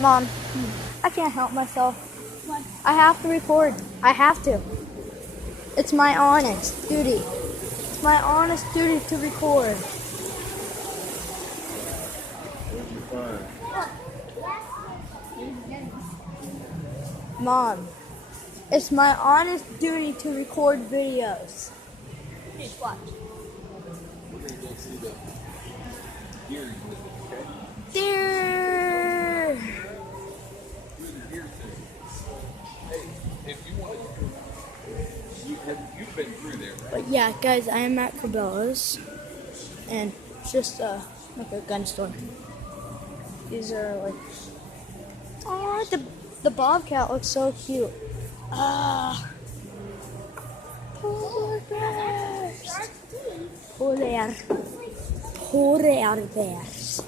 Mom, I can't help myself. I have to record. I have to. It's my honest duty. It's my honest duty to record. Mom, it's my honest duty to record videos. Please watch. We're gonna go see the hearing with it, okay? There. Do the ear thing. Hey, if you want to, you've been through there, right? But yeah, guys, I am at Cabela's, and it's just like a gun store. These are like, oh, the bobcat looks so cute. Ah, polar bears, polar bears.